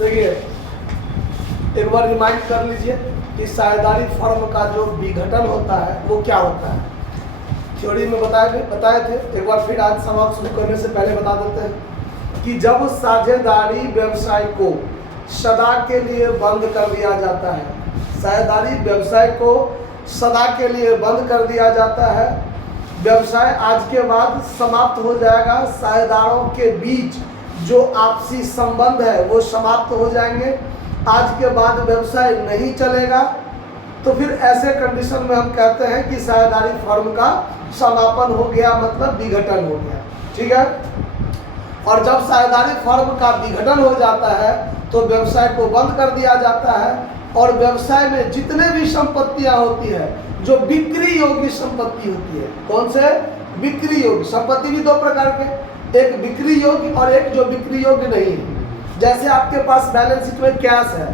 देखिए एक बार रिमाइंड कर लीजिए कि साझेदारी फर्म का जो विघटन होता है वो क्या होता है। थ्योरी में बताए थे, एक बार फिर आज सवाल शुरू करने से पहले बता देते हैं कि जब साझेदारी व्यवसाय को सदा के लिए बंद कर दिया जाता है, साझेदारी व्यवसाय को सदा के लिए बंद कर दिया जाता है, व्यवसाय आज के बाद समाप्त हो जाएगा, साझेदारों के बीच जो आपसी संबंध है वो समाप्त हो जाएंगे, आज के बाद व्यवसाय नहीं चलेगा, तो फिर ऐसे कंडीशन में हम कहते हैं कि साझेदारी फर्म का समापन हो गया, मतलब विघटन हो गया। ठीक है। और जब साझेदारी फर्म का विघटन हो जाता है तो व्यवसाय को बंद कर दिया जाता है और व्यवसाय में जितने भी संपत्तियां होती है जो बिक्री योग्य संपत्ति होती है, कौन से बिक्री योग्य संपत्ति भी दो प्रकार के, एक बिक्री योग्य और एक जो बिक्री योग्य नहीं है। जैसे आपके पास बैलेंस शीट में कैश है,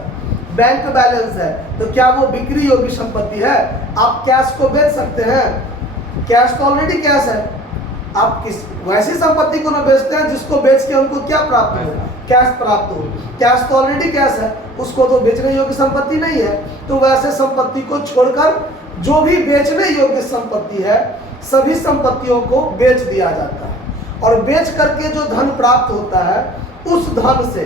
बैंक बैलेंस है, तो क्या वो बिक्री योग्य संपत्ति है? आप कैश को बेच सकते हैं? कैश तो ऑलरेडी कैश है। आप किस वैसी संपत्ति को न बेचते हैं जिसको बेच के उनको क्या प्राप्त हो? कैश प्राप्त हो। कैश तो ऑलरेडी कैश है, उसको तो बेचने योग्य संपत्ति नहीं है। तो वैसे संपत्ति को छोड़कर जो भी बेचने योग्य संपत्ति है सभी संपत्तियों को बेच दिया जाता है और बेच करके जो धन प्राप्त होता है उस धन से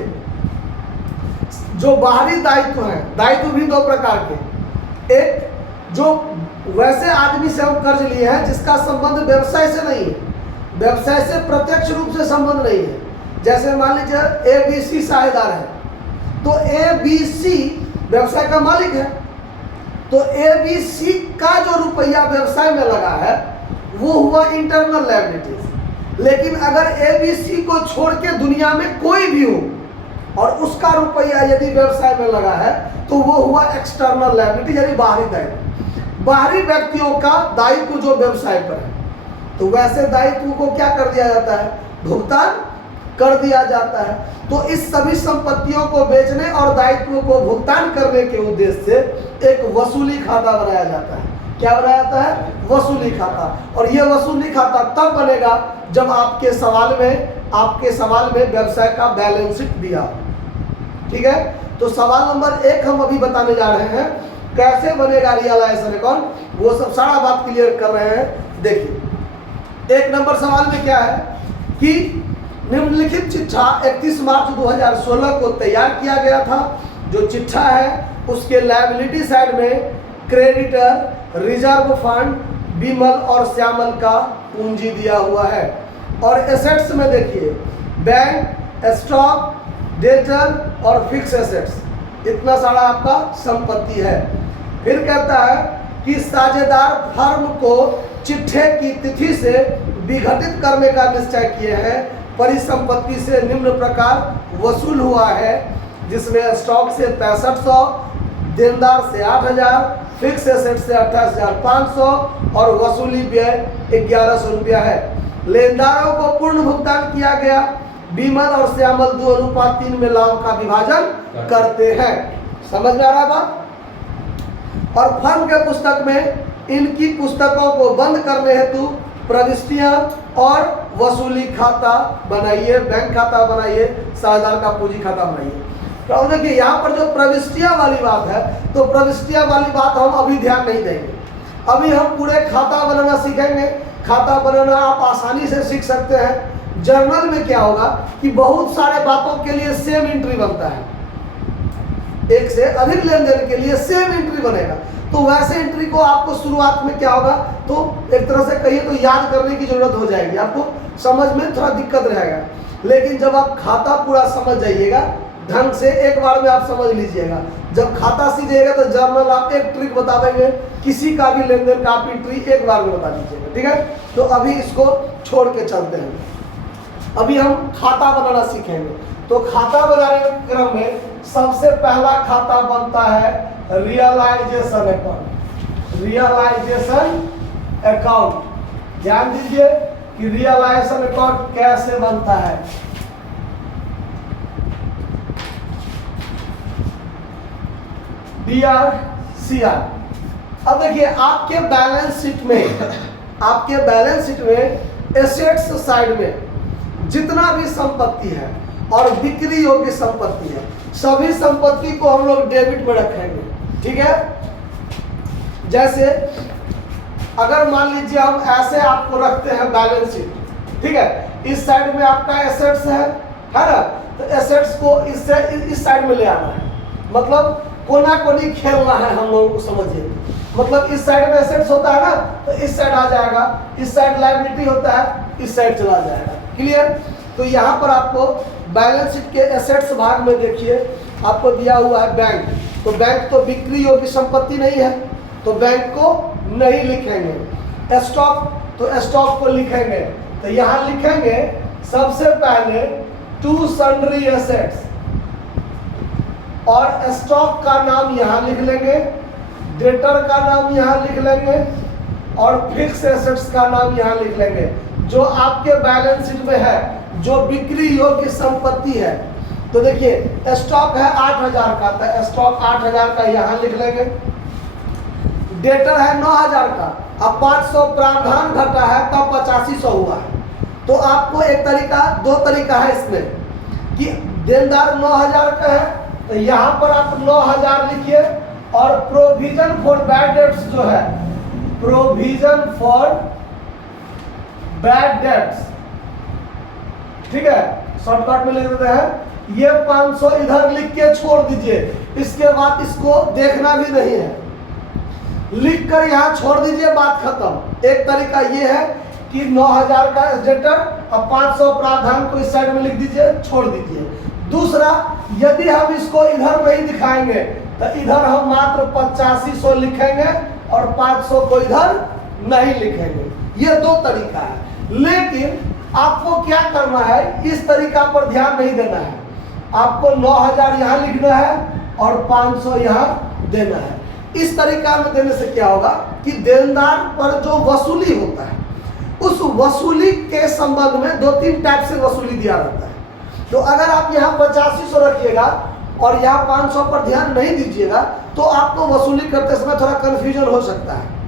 जो बाहरी दायित्व हैं, दायित्व भी दो प्रकार के, एक जो वैसे आदमी से हम कर्ज लिए हैं जिसका संबंध व्यवसाय से नहीं है, व्यवसाय से प्रत्यक्ष रूप से संबंध नहीं है। जैसे मान लीजिए ABC साझेदार है, तो ABC व्यवसाय का मालिक है, तो ABC का जो रुपया व्यवसाय में लगा है वो हुआ इंटरनल लायबिलिटीज। लेकिन अगर ABC को छोड़ के दुनिया में कोई भी हो और उसका रुपया यदि व्यवसाय में लगा है तो वो हुआ एक्सटर्नल लायबिलिटी, यानी बाहरी दायित्व। बाहरी व्यक्तियों का दायित्व जो व्यवसाय पर है, तो वैसे दायित्व को क्या कर दिया जाता है? भुगतान कर दिया जाता है। तो इस सभी संपत्तियों को बेचने और दायित्व को भुगतान करने के उद्देश्य से एक वसूली खाता बनाया जाता है। क्या बनाया जाता है? वसूली खाता। और यह वसूली खाता तब बनेगा जब आपके सवाल में व्यवसाय का बैलेंस शीट दिया। ठीक है। तो सवाल नंबर 1 हम अभी बताने जा रहे हैं, कैसे बनेगा रियलाइजेशन अकाउंट, वो सब सारा बात क्लियर कर रहे हैं। देखिए 1 नंबर सवाल में क्या है कि निम्नलिखित चिट्ठा 31 मार्च 2016 को तैयार किया गया था। जो चिट्ठा है उसके लायबिलिटी साइड में क्रेडिटर, रिजर्व फंड, विमल और श्यामल का पूंजी दिया हुआ है। और एसेट्स में देखिए बैंक, स्टॉक, डेटर और फिक्स एसेट्स, इतना सारा आपका संपत्ति है। फिर कहता है कि साझेदार फर्म को चिट्ठे की तिथि से विघटित करने का निश्चय किए हैं। परिसंपत्ति से निम्न प्रकार वसूल हुआ है, जिसमें स्टॉक से 6500, देनदार से 8000, फिक्स एसेट से 28500 और वसूली व्यय 1100 रुपया है। लेनदारों को पूर्ण भुगतान किया गया। विमल और श्यामल 2:3 में लाभ का विभाजन करते हैं। समझ में आ रहा बात? और फर्म के पुस्तक में इनकी पुस्तकों को बंद करने हेतु प्रविष्टियां और वसूली खाता बनाइए, बैंक खाता बनाइए, साझेदार का पूंजी खाता बनाइए। तो देखिए यहाँ पर जो प्रविष्टियां वाली बात है, तो प्रविष्टियां वाली बात हम अभी ध्यान नहीं देंगे। अभी हम पूरे खाता बनाना सीखेंगे। खाता बनाना आप आसानी से सीख सकते हैं। जर्नल में क्या होगा कि बहुत सारे बातों के लिए सेम एंट्री बनता है, एक से अधिक लेन देन के लिए सेम एंट्री बनेगा। तो वैसे एंट्री को आपको शुरुआत में क्या होगा, तो एक तरह से कहिए तो याद करने की जरूरत हो जाएगी, आपको समझ में थोड़ा दिक्कत रहेगा। लेकिन जब आप खाता पूरा समझ जाइएगा ढंग से, एक बार में आप समझ लीजिएगा, जब खाता सीख जाइएगा तो जर्नल आप एक ट्रिक बता देंगे, किसी का भी लेन देन का आप एंट्री एक बार में बता दीजिएगा। ठीक है। तो अभी इसको छोड़ के चलते हैं। अभी हम खाता बनाना सीखेंगे। तो खाता बनाने के क्रम में सबसे पहला खाता बनता है रियलाइजेशन अकाउंट। रियलाइजेशन अकाउंट, ध्यान दीजिए कि रियलाइजेशन अकाउंट कैसे बनता है। DRCR। अब देखिए आपके बैलेंस शीट में एसेट्स साइड में जितना भी संपत्ति है और बिक्री योग्य संपत्ति है सभी संपत्ति को हम लोग डेबिट में रखेंगे, ठीक है। जैसे अगर मान लीजिए हम ऐसे आपको रखते हैं बैलेंस शीट, ठीक है, इस साइड में आपका एसेट्स है ना, तो एसेट्स को इससे इस साइड में ले आना है, मतलब कोना कोनी खेलना है हम लोगों को, समझिए। मतलब इस साइड में एसेट्स होता है ना, तो इस साइड आ जाएगा, इस साइड लायबिलिटी होता है, इस साइड चला जाएगा, क्लियर। तो यहाँ पर आपको बैलेंस शीट के एसेट्स भाग में देखिए आपको दिया हुआ है बैंक, तो बैंक तो बिक्री योग्य संपत्ति नहीं है, तो बैंक को नहीं लिखेंगे। स्टॉक, तो स्टॉक को लिखेंगे, तो यहाँ लिखेंगे सबसे पहले टू सन्ड्री एसेट्स, और स्टॉक का नाम यहाँ लिख लेंगे, डेटर का नाम यहाँ लिख लेंगे, और फिक्स एसेट्स का नाम यहाँ लिख लेंगे। जो आपके बैलेंस शीट में है, जो बिक्री योग्य संपत्ति है, तो देखिए स्टॉक है 8000 का, तो स्टॉक 8000 का यहाँ लिख लेंगे। डेटर है 9000 का, अब 500 प्रावधान घटा है तब 8500 हुआ है। तो आपको एक तरीका, दो तरीका है इसमें कि देनदार 9000 का है, तो यहाँ पर आप 9000 लिखिए, और प्रोविजन फॉर बैड डेट्स जो है, प्रोविजन फॉर बैड डेट्स, ठीक है, शॉर्टकट में लिख देते हैं, ये 500 इधर लिख के छोड़ दीजिए, इसके बाद इसको देखना भी नहीं है, लिख कर यहाँ छोड़ दीजिए, बात खत्म। एक तरीका ये है कि 9000 का डेटर, अब 500 प्रावधान को इस साइड में लिख दीजिए, छोड़ दीजिए। दूसरा, यदि हम इसको इधर नहीं दिखाएंगे तो इधर हम मात्र 8500 लिखेंगे और 500 को इधर नहीं लिखेंगे। ये दो तरीका है, लेकिन आपको क्या करना है, इस तरीका पर ध्यान नहीं देना है। आपको 9000 यहाँ लिखना है और 500 यहाँ देना है। इस तरीका में देने से क्या होगा कि देनदार पर जो वसूली होता है, उस वसूली के संबंध में 2-3 टाइप से वसूली दिया रहता है। तो अगर आप यहाँ 8500 रखिएगा और यहाँ 500 पर ध्यान नहीं दीजिएगा, तो आपको वसूली करते समय थोड़ा कंफ्यूजन हो सकता है।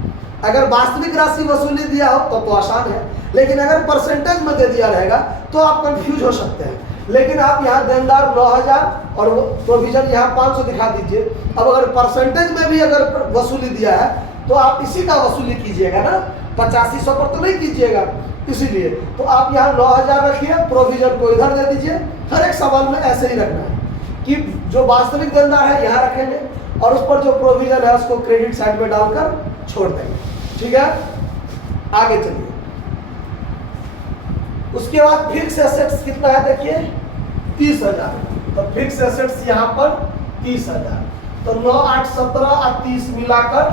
अगर वास्तविक राशि वसूली दिया हो तो आसान है, लेकिन अगर परसेंटेज में दे दिया रहेगा तो आप कंफ्यूज हो सकते हैं। लेकिन आप यहाँ देनदार 9000 और प्रोविजन यहाँ 500 दिखा दीजिए। अब अगर परसेंटेज में भी अगर वसूली दिया है तो आप इसी का वसूली कीजिएगा ना, 8500 पर तो नहीं कीजिएगा। इसीलिए तो आप यहाँ 9000 रखिए, प्रोविजन को इधर दे दीजिए। हर एक सवाल में ऐसे ही रखना है कि जो वास्तविक देनदार है यहाँ रखेंगे और उस पर जो प्रोविजन है उसको क्रेडिट साइड में डालकर छोड़ देंगे, ठीक है। आगे चलिए, उसके बाद फिक्स एसेट्स कितना है देखिए, 30000। तो फिक्स एसेट्स यहाँ पर 30000, तो 9, 8, 17 और 30 मिलाकर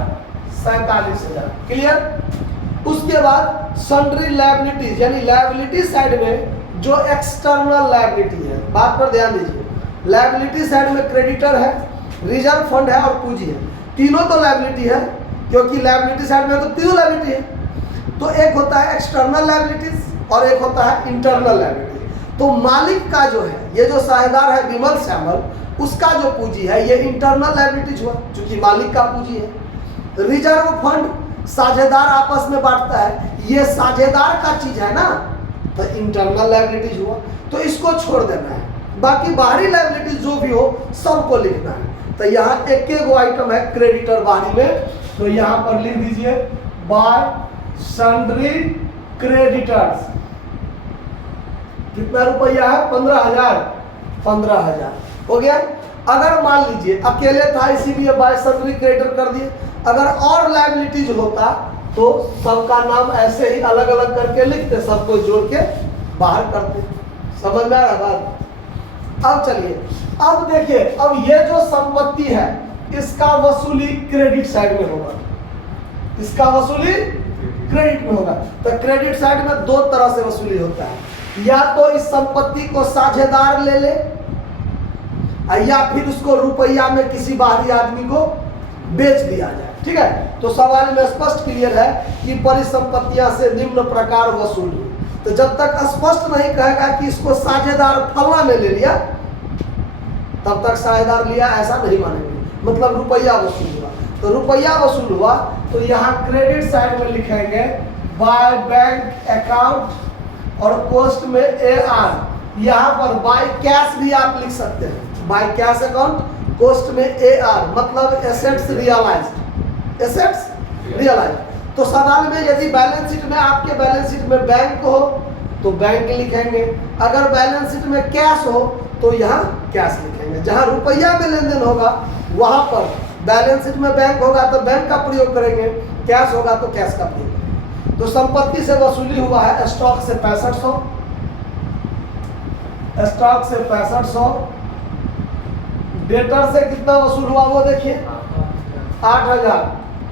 47,000, क्लियर। उसके बाद सन्ड्री लायबिलिटीज, यानी लायबिलिटी साइड में जो एक्सटर्नल लायबिलिटी है, बात पर ध्यान दीजिए। लायबिलिटी साइड में क्रेडिटर है, रिजर्व फंड है और पूंजी है। तीनों तो लायबिलिटी है, क्योंकि लायबिलिटी साइड में तो तीनों लायबिलिटी है। तो एक होता है एक्सटर्नल लायबिलिटीज और एक होता है इंटरनल लायबिलिटी। तो मालिक का जो है, ये जो साझेदार है विमल श्यामल, उसका जो पूंजी है ये इंटरनल लायबिलिटीज हुआ, क्योंकि मालिक का पूंजी है। रिजर्व फंड साझेदार आपस में बांटता है, ये साझेदार का चीज है ना, तो इंटरनल लायबिलिटीज हुआ। तो इसको छोड़ देना है, बाकी बाहरी लायबिलिटीज जो भी हो सबको लिखना है। तो यहाँ एक एक आइटम है क्रेडिटर बाहरी में, तो यहाँ पर लिख दीजिए बाय सन्ड्री क्रेडिटर्स। कितना रुपया है, 15,000। 15,000 हो गया। अगर मान लीजिए अकेले था इसीलिए बाय सन्ड्री क्रेडिटर कर दिए, अगर और लायबिलिटीज होता तो सबका नाम ऐसे ही अलग अलग करके लिखते, सबको जोड़ के बाहर करते। समझ में आ रहा बात। अब चलिए, अब देखिए, अब ये जो संपत्ति है इसका वसूली क्रेडिट साइड में होगा, इसका वसूली क्रेडिट में होगा। तो क्रेडिट साइड में दो तरह से वसूली होता है, या तो इस संपत्ति को साझेदार ले ले, या फिर उसको रुपया में किसी बाहरी आदमी को बेच दिया जाए, ठीक है। तो सवाल में स्पष्ट क्लियर है कि परिसंपत्तियां से निम्न प्रकार वसूल हुई। तो जब तक स्पष्ट नहीं कहेगा कि इसको साझेदार फलना ने ले लिया, तब तक साझेदार लिया ऐसा नहीं मानेंगे। मतलब रुपया वसूल हुआ, तो रुपया वसूल हुआ तो यहाँ क्रेडिट साइड में लिखेंगे बाय बैंक अकाउंट और कोस्ट में AR। यहाँ पर बाय कैश भी आप लिख सकते हैं, बाय कैश अकाउंट, कोस्ट में AR मतलब एसेट्स रियलाइज्ड, एसेट्स रियलाइज्ड। तो सवाल में यदि बैलेंस शीट में आपके बैलेंस शीट में बैंक हो तो बैंक लिखेंगे, अगर बैलेंस शीट में कैश हो तो यहाँ कैश लिखेंगे। जहाँ रुपया में लेन देन होगा वहाँ पर बैलेंस शीट में बैंक होगा तो बैंक का प्रयोग करेंगे, कैश होगा तो कैश का प्रयोग करेंगे। तो संपत्ति से वसूली हुआ है स्टॉक से 6500, स्टॉक से 6500, डेटर से कितना वसूल हुआ वो देखिए 8000,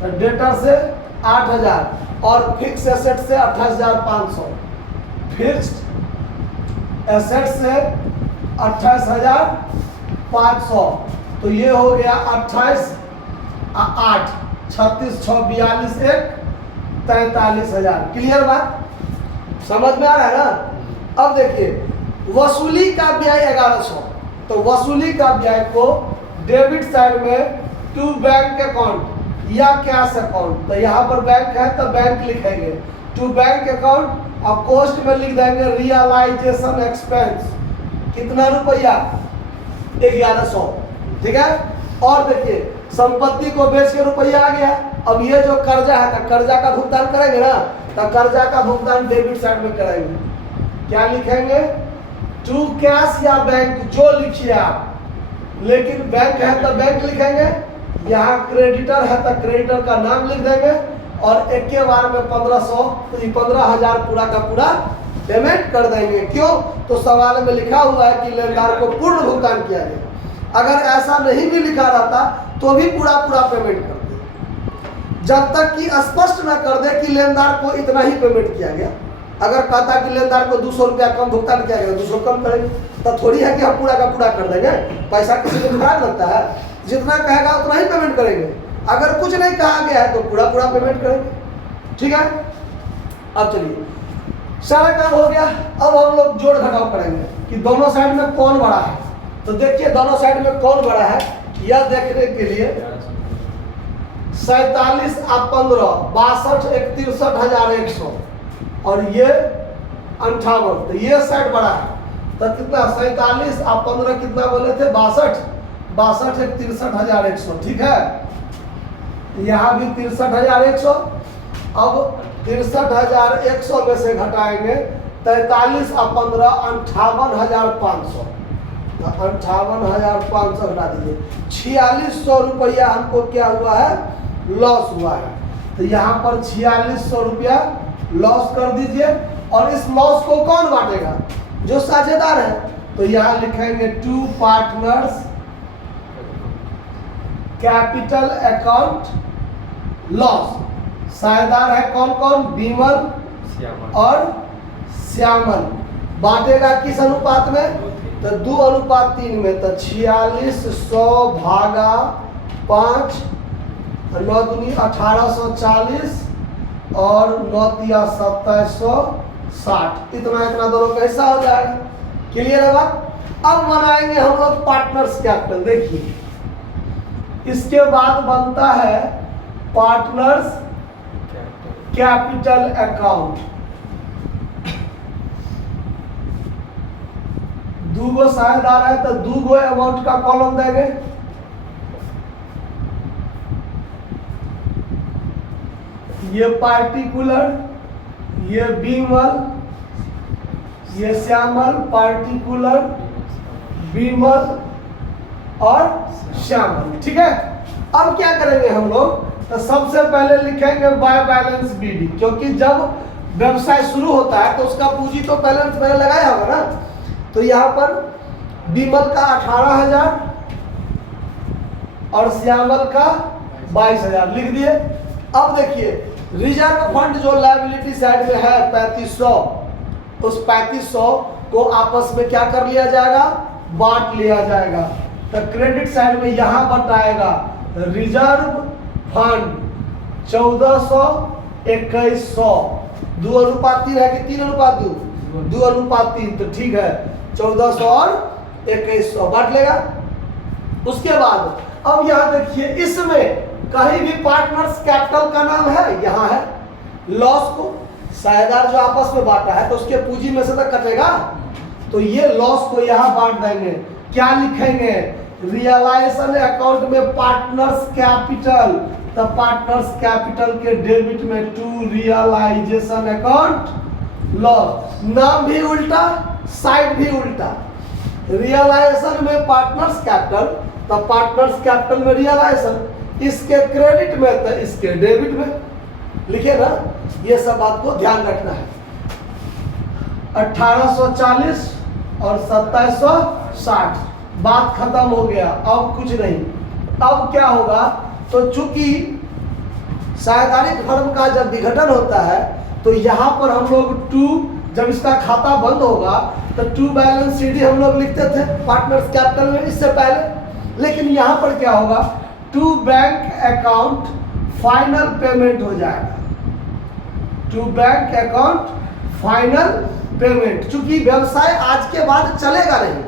तो डेटर से 8000 और फिक्स एसेट से 28500, फिक्स्ड एसेट से 28500, तो ये हो गया 28 8 36 6 42 1 43,000। क्लियर बात, समझ में आ रहा है ना। अब देखिए वसूली का व्यय 1100, तो वसूली का व्यय को डेबिट साइड में टू बैंक अकाउंट या कैश अकाउंट, तो यहाँ पर बैंक है तो बैंक लिखेंगे टू बैंक अकाउंट और कोस्ट में लिख देंगे रियलाइजेशन एक्सपेंस, कितना रुपया 1100, ठीक है। और देखिए संपत्ति को बेच के रुपया आ गया, अब ये जो कर्जा है तो कर्जा का भुगतान करेंगे ना, तो कर्जा का भुगतान डेबिट साइड में करेंगे, क्या लिखेंगे टू कैश या बैंक जो लिखिए आप, लेकिन बैंक है तो बैंक लिखेंगे, यहाँ क्रेडिटर है तो क्रेडिटर का नाम लिख देंगे और एक के बार में 1500 15,000 पूरा का पूरा पेमेंट कर देंगे। क्यों, तो सवाल में लिखा हुआ है कि लेनदार को पूर्ण भुगतान किया गया। अगर ऐसा नहीं भी लिखा रहता तो भी पूरा पूरा पेमेंट कर दे, जब तक कि स्पष्ट ना कर दे कि लेनदार को इतना ही पेमेंट किया गया। अगर कहता कि लेनदार को 200 रुपया कम भुगतान किया गया, 200 कम करेंगे, तो थोड़ी है कि हम पूरा का पूरा कर देंगे। पैसा किसी को खराब लगता है, जितना कहेगा उतना ही पेमेंट करेंगे। अगर कुछ नहीं कहा गया है तो पूरा पूरा पेमेंट करेंगे, ठीक है। अब चलिए सारा काम हो गया, अब हम लोग जोड़ घटाव करेंगे कि दोनों साइड में कौन बड़ा है। तो देखिए दोनों साइड में कौन बड़ा है, यह देखने के लिए 47 और 15 62 63,100 और ये 58, तो ये साइड बड़ा है। तो कितना 47 और 15 कितना बोले थे 62 63,100, ठीक है। यहाँ भी 63,100, अब 63,100 में से घटाएंगे 43 और 15 58,500, तो 58,500 घटा दीजिए। 4600 रुपया हमको क्या हुआ है, लॉस हुआ है। तो यहाँ पर 4600 रुपया लॉस कर दीजिए। और इस लॉस को कौन बांटेगा, जो साझेदार है। तो यहाँ लिखेंगे to partners capital account loss. साझेदार है कौन कौन, बीमल और श्यामल। बांटेगा किस अनुपात में, तो 2:3 में। तो 4600 भागा 5, 9 दूनी 1840 और 9 तिया 2760, इतना दोनों कैसा हो जाएगा। क्लियर है बात। अब बनाएंगे हम लोग पार्टनर्स कैपिटल। देखिए इसके बाद बनता है पार्टनर्स कैपिटल अकाउंट। दूगो साझेदार है तो दूगो अमाउंट का कॉलम देंगे। ये पार्टिकुलर, ये बीमल, ये श्यामल, पार्टिकुलर बीमल और श्यामल, ठीक है। अब क्या करेंगे हम लोग, तो सबसे पहले लिखेंगे बाय बैलेंस बीडी, क्योंकि जब व्यवसाय शुरू होता है तो उसका पूंजी तो बैलेंस पहले लगाया होगा ना। तो यहाँ पर बीमल का 18,000 और श्यामल का 22,000 लिख दिए। अब देखिए रिजर्व फंड जो लायबिलिटी साइड में है 3500, उस 3500 को आपस में क्या कर लिया जाएगा, बांट लिया जाएगा। तो क्रेडिट साइड में यहाँ बटाएगा रिजर्व फंड 1400 2100, 2:3 है कि 3:2, 2:3, तो ठीक है 1400 और 2100 बांट लेगा। उसके बाद अब यहाँ देखिए इसमें कहीं भी पार्टनर्स कैपिटल का नाम है, यहाँ है। लॉस को साझेदार जो आपस में बांटा है तो उसके पूंजी में से तक कटेगा, तो ये लॉस को यहाँ बांट देंगे क्या लिखेंगे? रियलाइजेशन अकाउंट में पार्टनर्स कैपिटल, तो पार्टनर्स कैपिटल के डेबिट में टू रियलाइजेशन अकाउंट लॉस। नाम भी उल्टा, साइड भी उल्टा। रियलाइजेशन में पार्टनर्स कैपिटल, तो पार्टनर्स कैपिटल में रियलाइजेशन, इसके क्रेडिट में तो इसके डेबिट में। लिखे ना, ये सब बात को ध्यान रखना है। 1840 और 2760 बात खत्म हो गया, अब कुछ नहीं। अब क्या होगा? तो चूंकि साझेदारी फर्म का जब विघटन होता है तो यहाँ पर हम लोग टू, जब इसका खाता बंद होगा तो टू बैलेंस सीडी हम लोग लिखते थे पार्टनर्स कैपिटल में इससे पहले। लेकिन यहाँ पर क्या होगा? To bank account final payment हो जाएगा, to bank account final payment. चूंकि व्यवसाय आज के बाद चलेगा नहीं,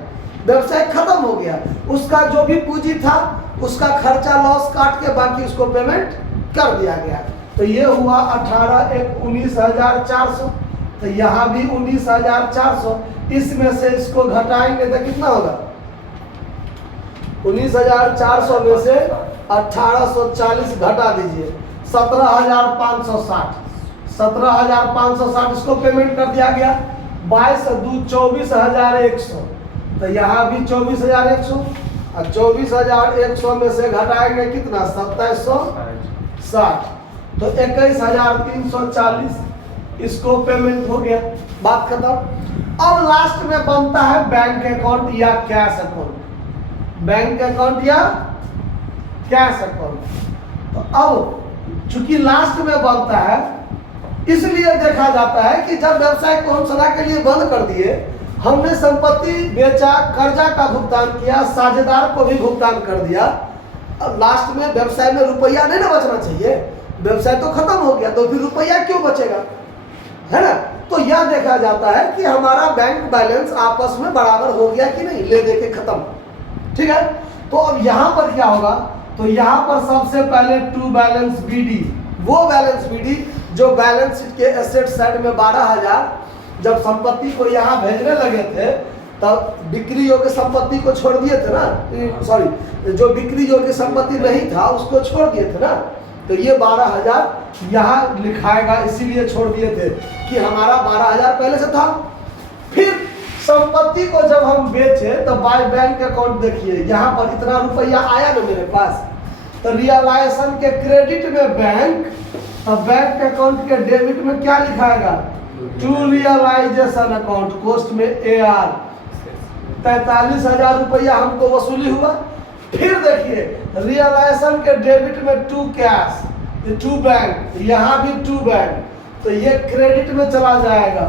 व्यवसाय खत्म हो गया, उसका जो भी पूंजी था उसका खर्चा लॉस काट के बाकी उसको पेमेंट कर दिया गया। तो ये हुआ 18 एक 19,400, तो यहाँ भी 19,400, इसमें से इसको घटाएंगे तो कितना होगा? 19,400 में से 1840 घटा दीजिए, 17,560, 17,560 इसको पेमेंट कर दिया गया। 22 2 24,100, तो यहाँ भी 24,100, और 24,100 में से घटाएंगे कितना? 2760, तो 21,340 इसको पेमेंट हो गया, बात खत्म। अब लास्ट में बनता है बैंक अकाउंट या कैश अकाउंट, बैंक अकाउंट या कैश अकाउंट। तो अब चूंकि लास्ट में बनता है इसलिए देखा जाता है कि जब व्यवसाय को हम सदा के लिए बंद कर दिए, हमने संपत्ति बेचा, कर्जा का भुगतान किया, साझेदार को भी भुगतान कर दिया, अब लास्ट में व्यवसाय में रुपया नहीं ना बचना चाहिए, व्यवसाय तो खत्म हो गया, तो फिर रुपया क्यों बचेगा, है ना? तो यह देखा जाता है कि हमारा बैंक बैलेंस आपस में बराबर हो गया कि नहीं, ले दे के खत्म। ठीक है, तो अब यहाँ पर क्या होगा? तो यहाँ पर सबसे पहले टू बैलेंस बीडी, वो बैलेंस बीडी जो बैलेंस शीट के एसेट साइड में 12,000 जब संपत्ति को यहाँ भेजने लगे थे तब बिक्री योग्य संपत्ति को छोड़ दिए थे ना, सॉरी, जो बिक्री योग्य संपत्ति नहीं था उसको छोड़ दिए थे ना, तो ये 12,000 यहाँ लिखाएगा, इसीलिए छोड़ दिए थे कि हमारा 12,000 पहले से था। फिर संपत्ति को जब हम बेचे तो बाय बैंक अकाउंट देखिए, यहाँ पर इतना रुपया आया ना मेरे पास, तो रियलाइजेशन के क्रेडिट में बैंक, तो बैंक अकाउंट के डेबिट में क्या लिखाएगा? टू रियलाइजेशन अकाउंट, कोस्ट में AR। 43,000 रुपया हमको वसूली हुआ। फिर देखिए रियलाइजेशन के डेबिट में टू कैश, टू बैंक, यहाँ भी टू बैंक, तो ये क्रेडिट में चला जाएगा,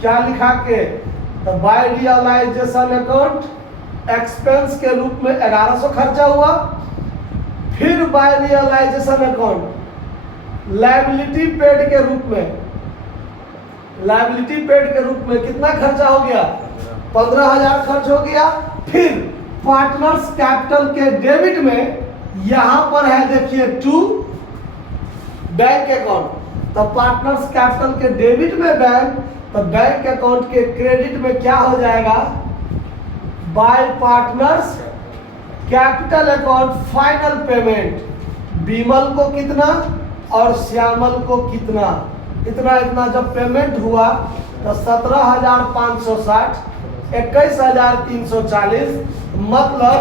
क्या लिखा के? तो बाय रियलाइजेशन अकाउंट एक्सपेंस के रूप में 1100 खर्चा हुआ। फिर by realisation account liability paid के रूप में, लायबिलिटी पेड के रूप में कितना खर्चा हो गया? 15,000 खर्च हो गया। फिर पार्टनर्स कैपिटल के डेबिट में यहां पर है देखिए टू बैंक अकाउंट, तो पार्टनर्स कैपिटल के डेबिट में बैंक, तो बैंक अकाउंट के क्रेडिट में क्या हो जाएगा? By partners capital account final payment, Vimal को कितना और श्यामल को कितना, इतना इतना जब पेमेंट हुआ तो 17,560, 21,340, मतलब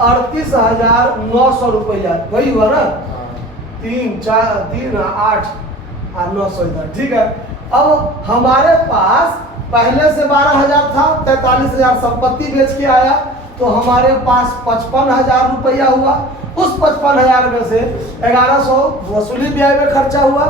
38,900 रुपया, वही हुआ ना? 3 4 3 8 और 900 इधर। ठीक है, अब हमारे पास पहले से 12,000 था, 43,000 संपत्ति बेच के आया, तो हमारे पास 55,000 रुपया हुआ। उस 55,000 में से 1100 वसूली ब्याज में खर्चा हुआ,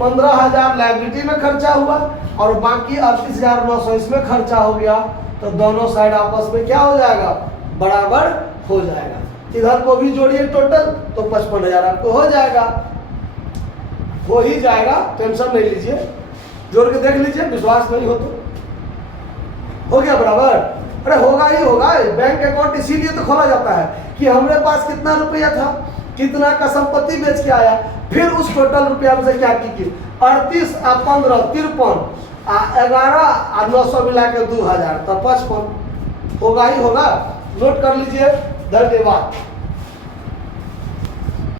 15,000 लायबिलिटी में खर्चा हुआ, और बाकी 38,900 इसमें खर्चा हो गया। तो दोनों साइड आपस में क्या हो जाएगा? बराबर हो जाएगा। इधर को भी जोड़िए टोटल, तो 55,000 आपको हो जाएगा, हो ही जाएगा, टेंशन नहीं लीजिए, जोड़ के देख लीजिए, विश्वास नहीं हो तो हो गया बराबर। अरे होगा ही होगा, बैंक अकाउंट इसीलिए तो खोला जाता है कि हमारे पास कितना रुपया था, कितना का संपत्ति बेच के आया, फिर उस टोटल रुपया में से क्या की 38 और 15 53 11 और 900 मिला के 2,000, तो 55 होगा ही होगा। नोट कर लीजिए। धन्यवाद।